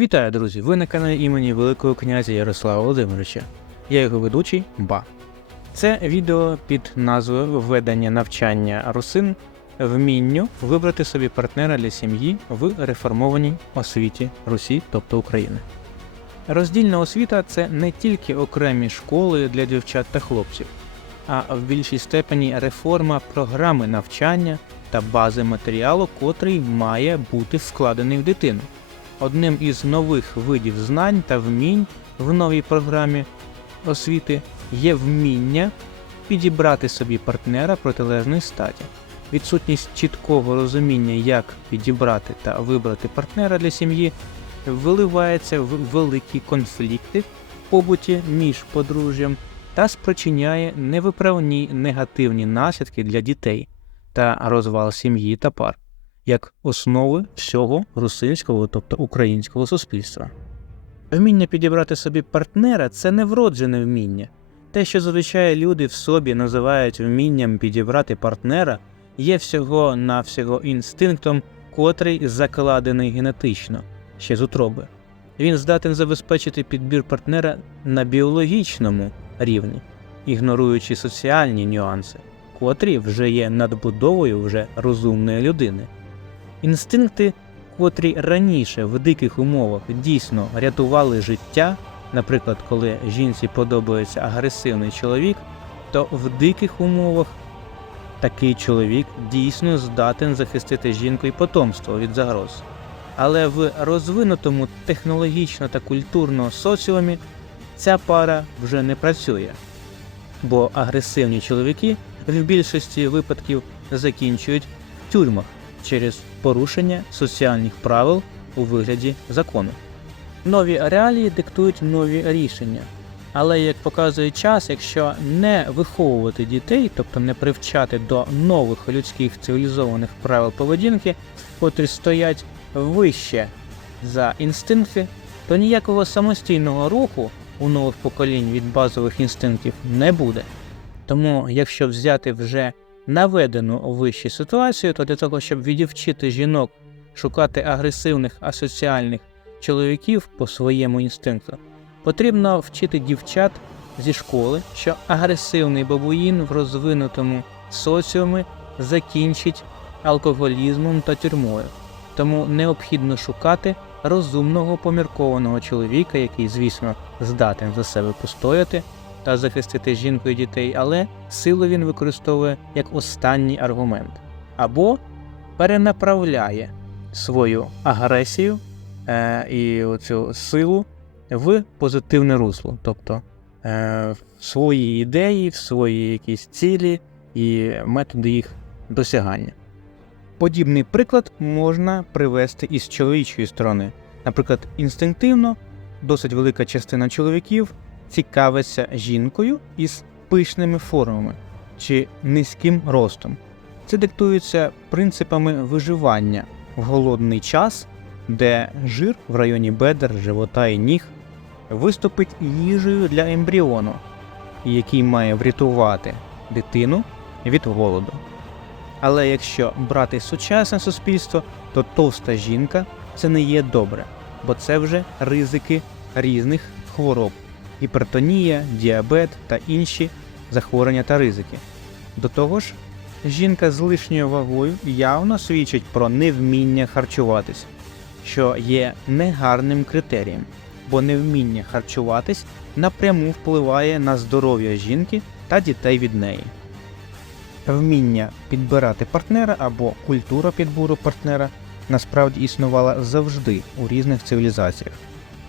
Вітаю, друзі! Ви на каналі імені Великого князя Ярослава Володимировича. Я його ведучий Ба. Це відео під назвою Введення навчання русин вмінню вибрати собі партнера для сім'ї в реформованій освіті Русі, тобто України. Роздільна освіта це не тільки окремі школи для дівчат та хлопців, а в більшій степені реформа програми навчання та бази матеріалу, котрий має бути вкладений в дитину. Одним із нових видів знань та вмінь в новій програмі освіти є вміння підібрати собі партнера протилежної статі. Відсутність чіткого розуміння, як підібрати та вибрати партнера для сім'ї, виливається в великі конфлікти в побуті між подружжям та спричиняє невиправні негативні наслідки для дітей та розвал сім'ї та пар як основи всього русинського, тобто українського суспільства. Вміння підібрати собі партнера це не вроджене вміння. Те, що зазвичай люди в собі називають вмінням підібрати партнера, є всього навсього інстинктом, котрий закладений генетично, ще з утроби. Він здатен забезпечити підбір партнера на біологічному рівні, ігноруючи соціальні нюанси, котрі вже є надбудовою вже розумної людини. Інстинкти, котрі раніше в диких умовах дійсно рятували життя, наприклад, коли жінці подобається агресивний чоловік, то в диких умовах такий чоловік дійсно здатен захистити жінку і потомство від загроз. Але в розвинутому технологічно та культурно соціумі ця пара вже не працює, бо агресивні чоловіки в більшості випадків закінчують в тюрмах через порушення соціальних правил у вигляді закону. Нові реалії диктують нові рішення. Але як показує час, якщо не виховувати дітей, тобто не привчати до нових людських цивілізованих правил поведінки, котрі стоять вище за інстинкти, то ніякого самостійного руху у нових поколінь від базових інстинктів не буде. Тому, якщо взяти вже наведену вище ситуацію, то для того, щоб відівчити жінок шукати агресивних асоціальних чоловіків по своєму інстинкту, потрібно вчити дівчат зі школи, що агресивний бабуїн в розвинутому соціумі закінчить алкоголізмом та тюрмою. Тому необхідно шукати розумного поміркованого чоловіка, який, звісно, здатен за себе постояти та захистити жінку і дітей, але силу він використовує як останній аргумент або перенаправляє свою агресію е, і оцю силу в позитивне русло, тобто е, в свої ідеї, в свої якісь цілі і методи їх досягання. Подібний приклад можна привести із чоловічої сторони. Наприклад, інстинктивно досить велика частина чоловіків цікавиться жінкою із пишними формами чи низьким ростом. Це диктується принципами виживання в голодний час, де жир в районі бедер, живота і ніг виступить їжею для ембріону, який має врятувати дитину від голоду. Але якщо брати сучасне суспільство, то товста жінка це не є добре, бо це вже ризики різних хвороб гіпертонія, діабет та інші захворювання та ризики. До того ж, жінка з лишньою вагою явно свідчить про невміння харчуватись, що є негарним критерієм, бо невміння харчуватись напряму впливає на здоров'я жінки та дітей від неї. Вміння підбирати партнера або культура підбору партнера насправді існувала завжди у різних цивілізаціях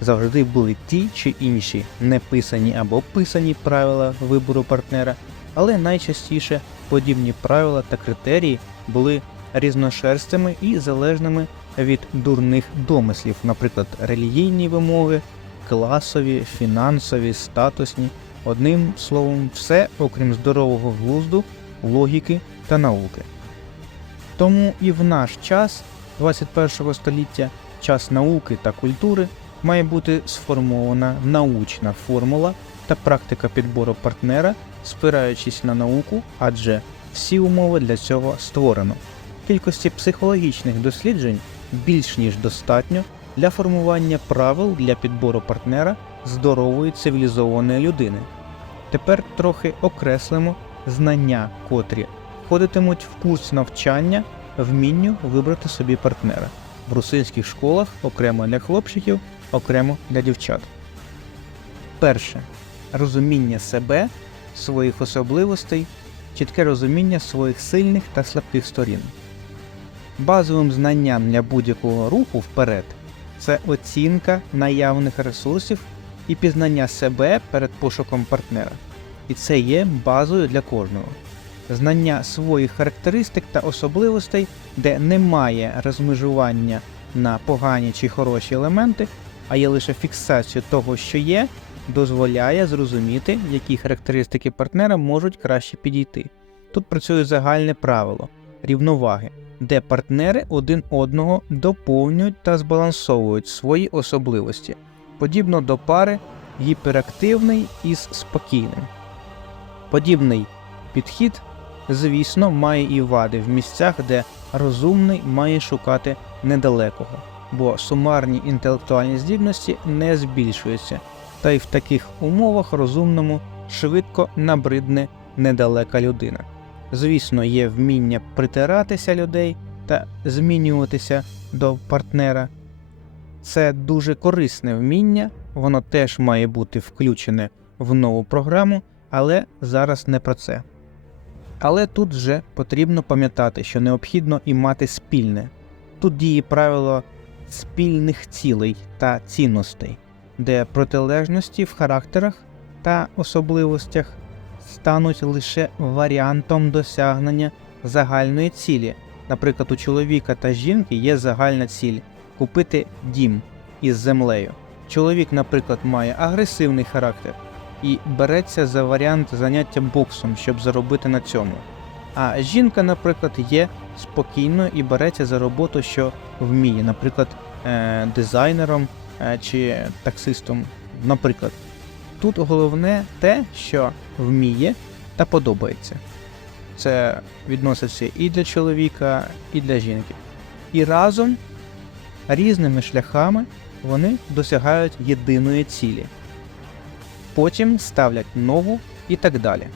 завжди були ті чи інші неписані або писані правила вибору партнера, але найчастіше подібні правила та критерії були різношерстими і залежними від дурних домислів, наприклад, релігійні вимоги, класові, фінансові, статусні, одним словом, все окрім здорового глузду, логіки та науки. Тому і в наш час 21 століття, час науки та культури має бути сформована научна формула та практика підбору партнера, спираючись на науку, адже всі умови для цього створено. Кількості психологічних досліджень більш ніж достатньо для формування правил для підбору партнера здорової цивілізованої людини. Тепер трохи окреслимо знання, котрі входитимуть в курс навчання вмінню вибрати собі партнера в русинських школах окремо для хлопчиків, окремо для дівчат. Перше розуміння себе, своїх особливостей, чітке розуміння своїх сильних та слабких сторін. Базовим знанням для будь-якого руху вперед це оцінка наявних ресурсів і пізнання себе перед пошуком партнера. І це є базою для кожного. Знання своїх характеристик та особливостей, де немає розмежування на погані чи хороші елементи, а є лише фіксація того, що є, дозволяє зрозуміти, які характеристики партнера можуть краще підійти. Тут працює загальне правило рівноваги, де партнери один одного доповнюють та збалансовують свої особливості, подібно до пари гіперактивний із спокійним. Подібний підхід, звісно, має і вади в місцях, де розумний має шукати недалекого, бо сумарні інтелектуальні здібності не збільшуються, та й в таких умовах розумному швидко набридне недалека людина. Звісно, є вміння притиратися людей та змінюватися до партнера. Це дуже корисне вміння, воно теж має бути включене в нову програму, але зараз не про це. Але тут вже потрібно пам'ятати, що необхідно і мати спільне. Тут діє правило спільних цілей та цінностей, де протилежності в характерах та особливостях стануть лише варіантом досягнення загальної цілі. Наприклад, у чоловіка та жінки є загальна ціль купити дім із землею. Чоловік, наприклад, має агресивний характер і береться за варіант заняття боксом, щоб заробити на цьому. А жінка, наприклад, є спокійною і береться за роботу, що вміє, наприклад, е, дизайнером е, чи таксистом. Наприклад, тут головне те, що вміє та подобається. Це відноситься і для чоловіка, і для жінки. І разом різними шляхами вони досягають єдиної цілі. Потім ставлять нову і так далі.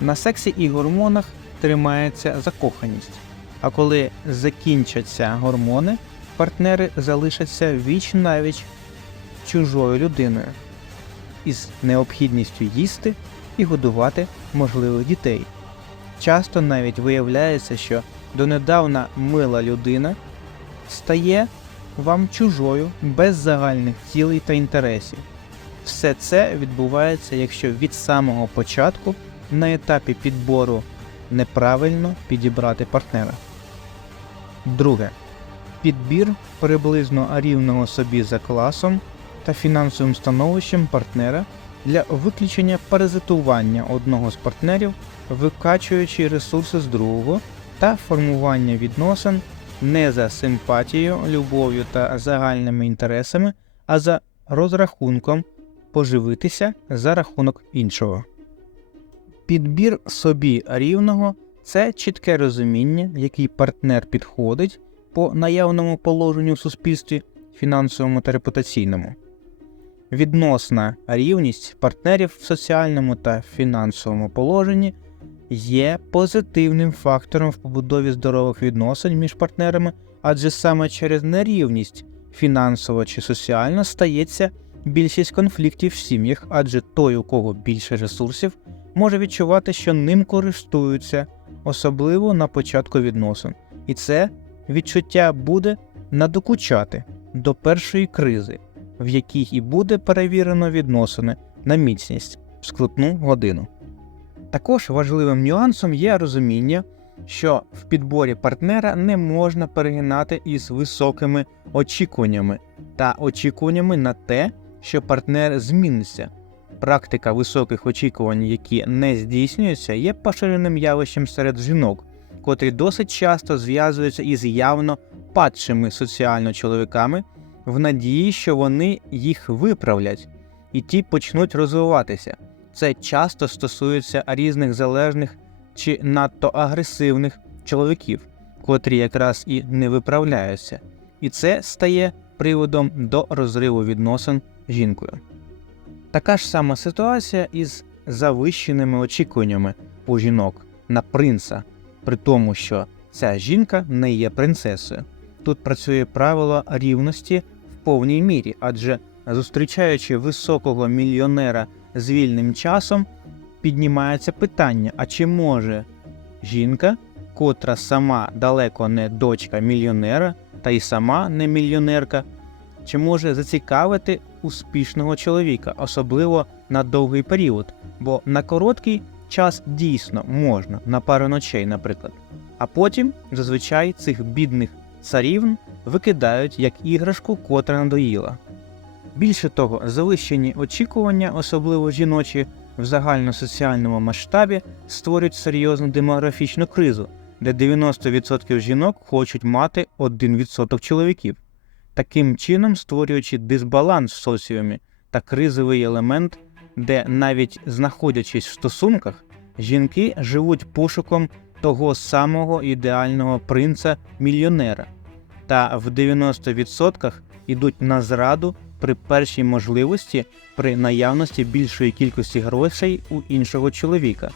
На сексі і гормонах тримається закоханість. А коли закінчаться гормони, партнери залишаться віч навіч чужою людиною із необхідністю їсти і годувати можливих дітей. Часто навіть виявляється, що донедавна мила людина стає вам чужою без загальних цілей та інтересів. Все це відбувається, якщо від самого початку на етапі підбору неправильно підібрати партнера. Друге. Підбір приблизно рівного собі за класом та фінансовим становищем партнера для виключення паразитування одного з партнерів, викачуючи ресурси з другого та формування відносин не за симпатією, любов'ю та загальними інтересами, а за розрахунком поживитися за рахунок іншого. Підбір собі рівного це чітке розуміння, який партнер підходить по наявному положенню в суспільстві, фінансовому та репутаційному. Відносна рівність партнерів в соціальному та фінансовому положенні є позитивним фактором в побудові здорових відносин між партнерами, адже саме через нерівність фінансово чи соціально стається більшість конфліктів в сім'ях, адже той, у кого більше ресурсів, може відчувати, що ним користуються, особливо на початку відносин, і це відчуття буде надокучати до першої кризи, в якій і буде перевірено відносини на міцність в скрутну годину. Також важливим нюансом є розуміння, що в підборі партнера не можна перегинати із високими очікуваннями та очікуваннями на те, що партнер зміниться. Практика високих очікувань, які не здійснюються, є поширеним явищем серед жінок, котрі досить часто зв'язуються із явно падшими соціально чоловіками в надії, що вони їх виправлять, і ті почнуть розвиватися. Це часто стосується різних залежних чи надто агресивних чоловіків, котрі якраз і не виправляються, і це стає приводом до розриву відносин жінкою. Така ж сама ситуація із завищеними очікуваннями у жінок на принца, при тому, що ця жінка не є принцесою. Тут працює правило рівності в повній мірі, адже зустрічаючи високого мільйонера з вільним часом, піднімається питання: а чи може жінка, котра сама далеко не дочка мільйонера, та й сама не мільйонерка, чи може зацікавити успішного чоловіка, особливо на довгий період, бо на короткий час дійсно можна, на пару ночей, наприклад. А потім зазвичай цих бідних царівн викидають як іграшку, котра надоїла. Більше того, завищені очікування, особливо жіночі, в загальносоціальному масштабі створюють серйозну демографічну кризу, де 90% жінок хочуть мати 1% чоловіків, таким чином створюючи дисбаланс в соціумі та кризовий елемент, де навіть знаходячись в стосунках, жінки живуть пошуком того самого ідеального принца мільйонера, та в 90% йдуть на зраду при першій можливості при наявності більшої кількості грошей у іншого чоловіка.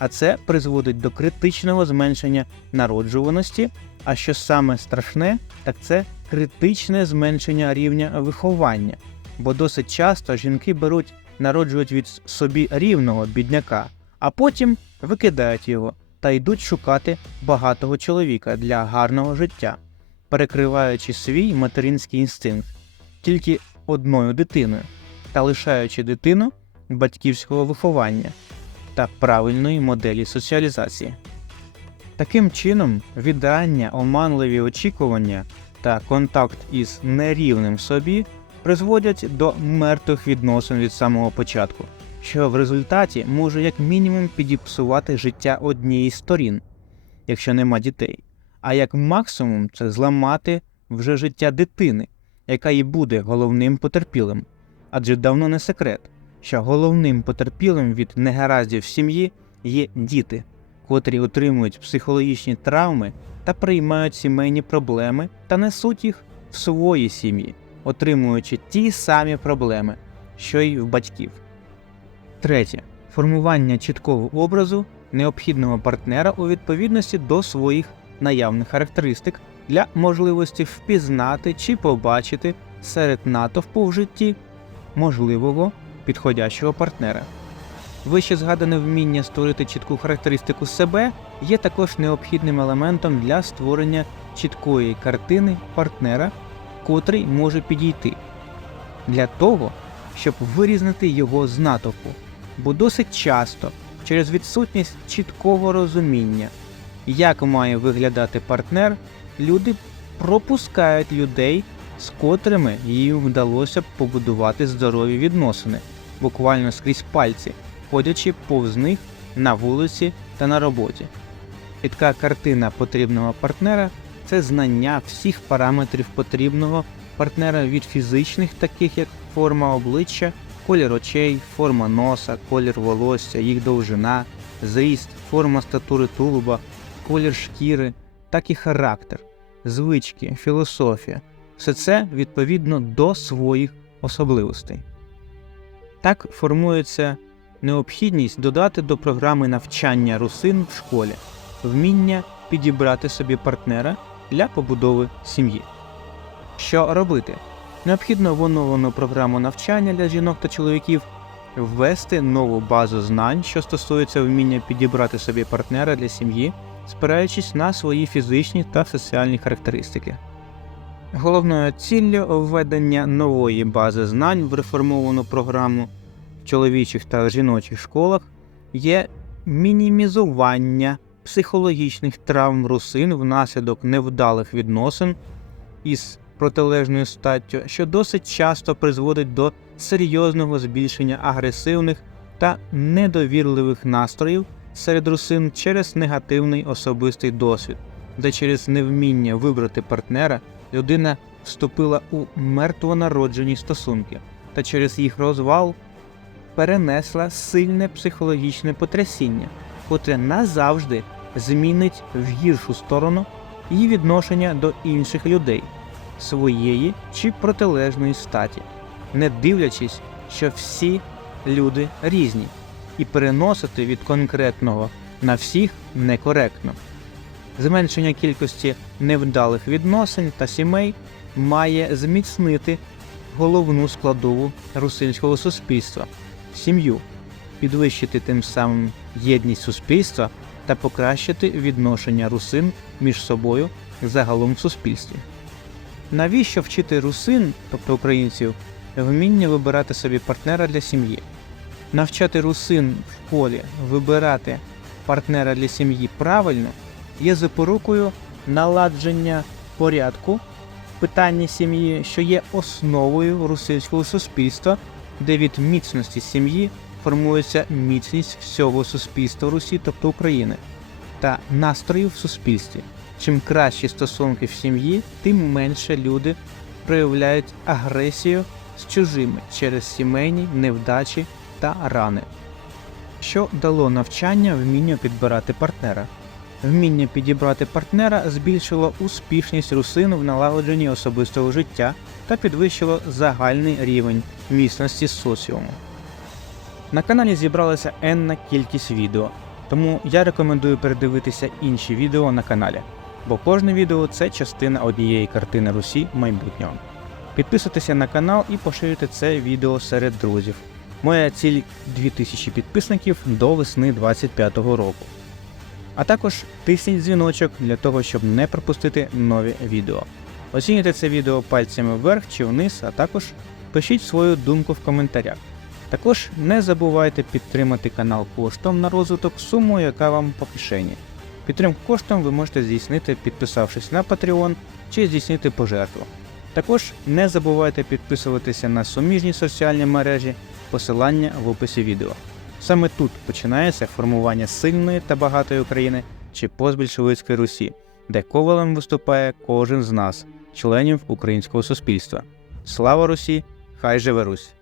А це призводить до критичного зменшення народжуваності. А що саме страшне, так це критичне зменшення рівня виховання, бо досить часто жінки беруть, народжують від собі рівного бідняка, а потім викидають його та йдуть шукати багатого чоловіка для гарного життя, перекриваючи свій материнський інстинкт тільки одною дитиною та лишаючи дитину батьківського виховання та правильної моделі соціалізації. Таким чином, віддання, оманливі очікування та контакт із нерівним собі призводять до мертвих відносин від самого початку, що в результаті може як мінімум підіпсувати життя однієї з сторін, якщо нема дітей, а як максимум це зламати вже життя дитини, яка і буде головним потерпілим. Адже давно не секрет, що головним потерпілим від негараздів в сім'ї є діти, котрі отримують психологічні травми та приймають сімейні проблеми та несуть їх в свої сім'ї, отримуючи ті самі проблеми, що й в батьків. Третє. Формування чіткого образу необхідного партнера у відповідності до своїх наявних характеристик для можливості впізнати чи побачити серед натовпу в житті можливого підходящого партнера. Вище згадане вміння створити чітку характеристику себе є також необхідним елементом для створення чіткої картини партнера, котрий може підійти, для того, щоб вирізнити його з натовпу, бо досить часто через відсутність чіткого розуміння, як має виглядати партнер, люди пропускають людей, з котрими їм вдалося побудувати здорові відносини, буквально скрізь пальці, ходячи повз них на вулиці та на роботі. Чітка картина потрібного партнера це знання всіх параметрів потрібного партнера від фізичних, таких як форма обличчя, колір очей, форма носа, колір волосся, їх довжина, зріст, форма статури тулуба, колір шкіри, так і характер, звички, філософія. Все це відповідно до своїх особливостей. Так формується необхідність додати до програми навчання русин в школі вміння підібрати собі партнера для побудови сім'ї. Що робити? Необхідно в оновлену програму навчання для жінок та чоловіків ввести нову базу знань, що стосується вміння підібрати собі партнера для сім'ї, спираючись на свої фізичні та соціальні характеристики. Головною ціллю введення нової бази знань в реформовану програму в чоловічих та жіночих школах є мінімізування психологічних травм русин внаслідок невдалих відносин із протилежною статтю, що досить часто призводить до серйозного збільшення агресивних та недовірливих настроїв серед русин через негативний особистий досвід, де через невміння вибрати партнера людина вступила у мертвонароджені стосунки та через їх розвал перенесла сильне психологічне потрясіння, котре назавжди змінить в гіршу сторону її відношення до інших людей своєї чи протилежної статі, не дивлячись, що всі люди різні, і переносити від конкретного на всіх некоректно. Зменшення кількості невдалих відносин та сімей має зміцнити головну складову русинського суспільства сім'ю, підвищити тим самим єдність суспільства та покращити відношення русин між собою загалом в суспільстві. Навіщо вчити русин, тобто українців, вміння вибирати собі партнера для сім'ї? Навчати русин в школі вибирати партнера для сім'ї правильно є запорукою наладження порядку в питанні сім'ї, що є основою русинського суспільства, де від міцності сім'ї формується міцність всього суспільства Русі, тобто України, та настрою в суспільстві. Чим кращі стосунки в сім'ї, тим менше люди проявляють агресію з чужими через сімейні невдачі та рани. Що дало навчання вмінню підбирати партнера? Вміння підібрати партнера збільшило успішність русин в налагодженні особистого життя та підвищило загальний рівень міцності соціуму. На каналі зібралася енна кількість відео, тому я рекомендую передивитися інші відео на каналі, бо кожне відео це частина однієї картини Русі майбутнього. Підписуйтеся на канал і поширюйте це відео серед друзів. Моя ціль 2000 підписників до весни 2025 року. А також тисніть дзвіночок для того, щоб не пропустити нові відео. Оцінюйте це відео пальцями вверх чи вниз, а також пишіть свою думку в коментарях. Також не забувайте підтримати канал коштом на розвиток сумою, яка вам по кишені. Підтримку коштом ви можете здійснити, підписавшись на Patreon чи здійснити пожертву. Також не забувайте підписуватися на суміжні соціальні мережі, посилання в описі відео. Саме тут починається формування сильної та багатої України чи постбільшовицької Русі, де ковалем виступає кожен з нас, членів українського суспільства. Слава Русі! Хай живе Русь!